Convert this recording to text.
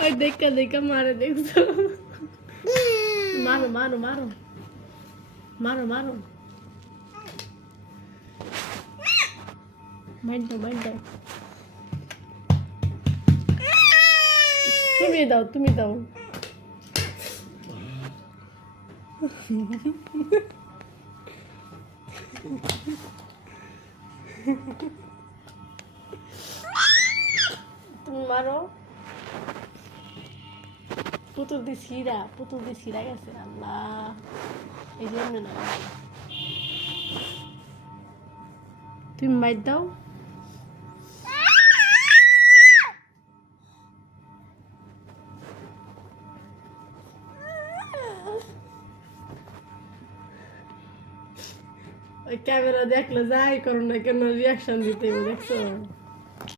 ওই দেখা দেখা মারে দেখছো মারো মারো মারো মারো মারো মার দাও মার দাও তুমি দাও তুমি দাও তুমি মারো পুতুল দিয়ে ছিঁড়া গেছে আল্লাহ এই জন্য না তুমি মার দাও ওই ক্যামেরা দেখলে যাই করো না কেন রিয়াকশন দিতে দেখছো